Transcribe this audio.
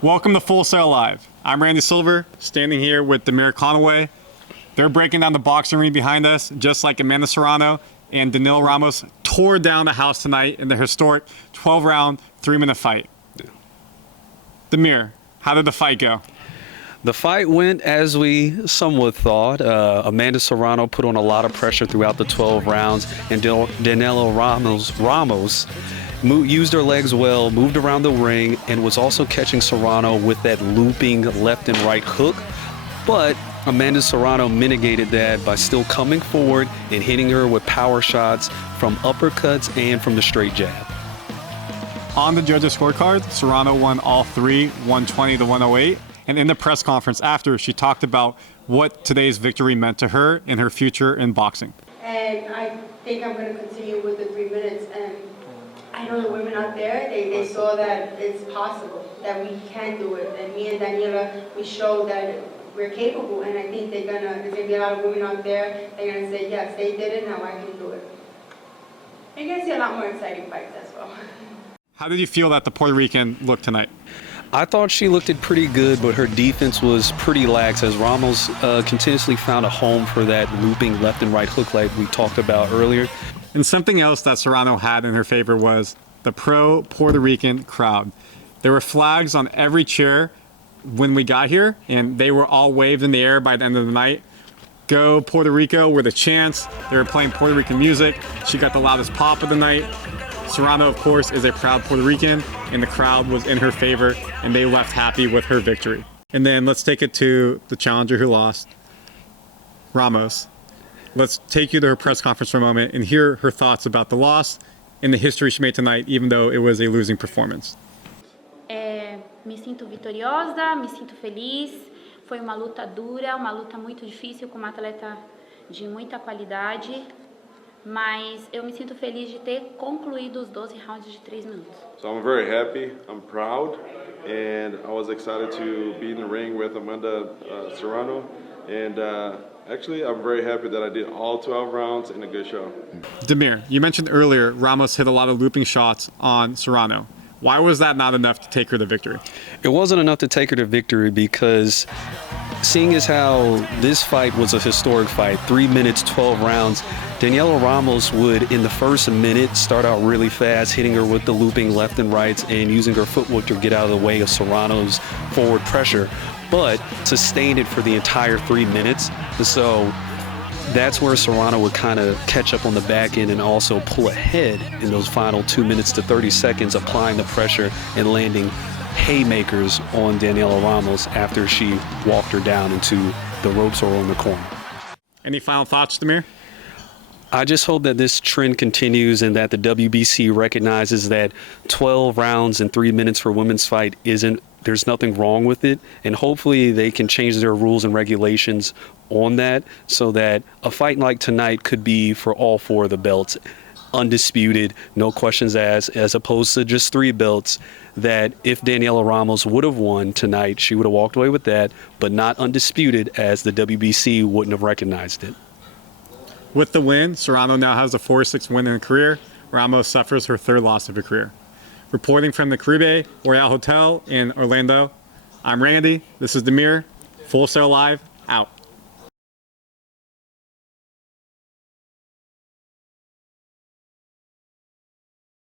Welcome to Full Sail Live. I'm Randy Silver, standing here with Damir Conaway. They're breaking down the boxing ring behind us, just like Amanda Serrano and Danila Ramos tore down the house tonight in the historic 12-round, 3-minute fight. Yeah. Damir, how did the fight go? The fight went as we somewhat thought. Amanda Serrano put on a lot of pressure throughout the 12 rounds, and Danila Ramos used her legs well, moved around the ring, and was also catching Serrano with that looping left and right hook. But Amanda Serrano mitigated that by still coming forward and hitting her with power shots from uppercuts and from the straight jab. On the judges' scorecard, Serrano won all three, 120 to 108. And in the press conference after, she talked about what today's victory meant to her and her future in boxing. And I think I'm going to continue with the 3 minutes. And I know the women out there, they saw that it's possible, that we can do it. And me and Danila, we showed that we're capable. And I think there's going to be a lot of women out there, they're going to say, yes, they did it, now I can do it. And you're going to see a lot more exciting fights as well. How did you feel that the Puerto Rican looked tonight? I thought she looked pretty good, but her defense was pretty lax as Ramos continuously found a home for that looping left and right hook like we talked about earlier. And something else that Serrano had in her favor was the pro-Puerto Rican crowd. There were flags on every chair when we got here, and they were all waved in the air by the end of the night. Go Puerto Rico with a chance. They were playing Puerto Rican music. She got the loudest pop of the night. Serrano, of course, is a proud Puerto Rican, and the crowd was in her favor, and they left happy with her victory. And then let's take it to the challenger who lost, Ramos. Let's take you to her press conference for a moment and hear her thoughts about the loss and the history she made tonight, even though it was a losing performance. Me sinto vitoriosa, me sinto feliz. Foi uma luta dura, uma luta muito difícil com uma atleta de muita qualidade. Mas eu me sinto feliz de ter concluído os 12 rounds de 3 minutos. So I'm very happy, I'm proud, and I was excited to be in the ring with Amanda Serrano. And actually, I'm very happy that I did all 12 rounds in a good show. Damir, you mentioned earlier Ramos hit a lot of looping shots on Serrano. Why was that not enough to take her to victory? It wasn't enough to take her to victory because seeing as how this fight was a historic fight, 3 minutes, 12 rounds, Danila Ramos would, in the first minute, start out really fast, hitting her with the looping left and rights and using her footwork to get out of the way of Serrano's forward pressure, but sustained it for the entire 3 minutes. So that's where Serrano would kind of catch up on the back end and also pull ahead in those final 2 minutes to 30 seconds, applying the pressure and landing haymakers on Danila Ramos after she walked her down into the ropes or on the corner. Any final thoughts, Damir? I just hope that this trend continues and that the WBC recognizes that 12 rounds and 3 minutes for women's fight there's nothing wrong with it. And hopefully they can change their rules and regulations on that so that a fight like tonight could be for all 4 of the belts, undisputed, no questions asked, as opposed to just 3 belts, that if Danila Ramos would have won tonight, she would have walked away with that, but not undisputed, as the WBC wouldn't have recognized it. With the win, Serrano now has a 4-6 win in her career. Ramos suffers her 3rd loss of her career. Reporting from the Caribe Royale Hotel in Orlando, I'm Randy. This is Damir. Full Sail Live, out.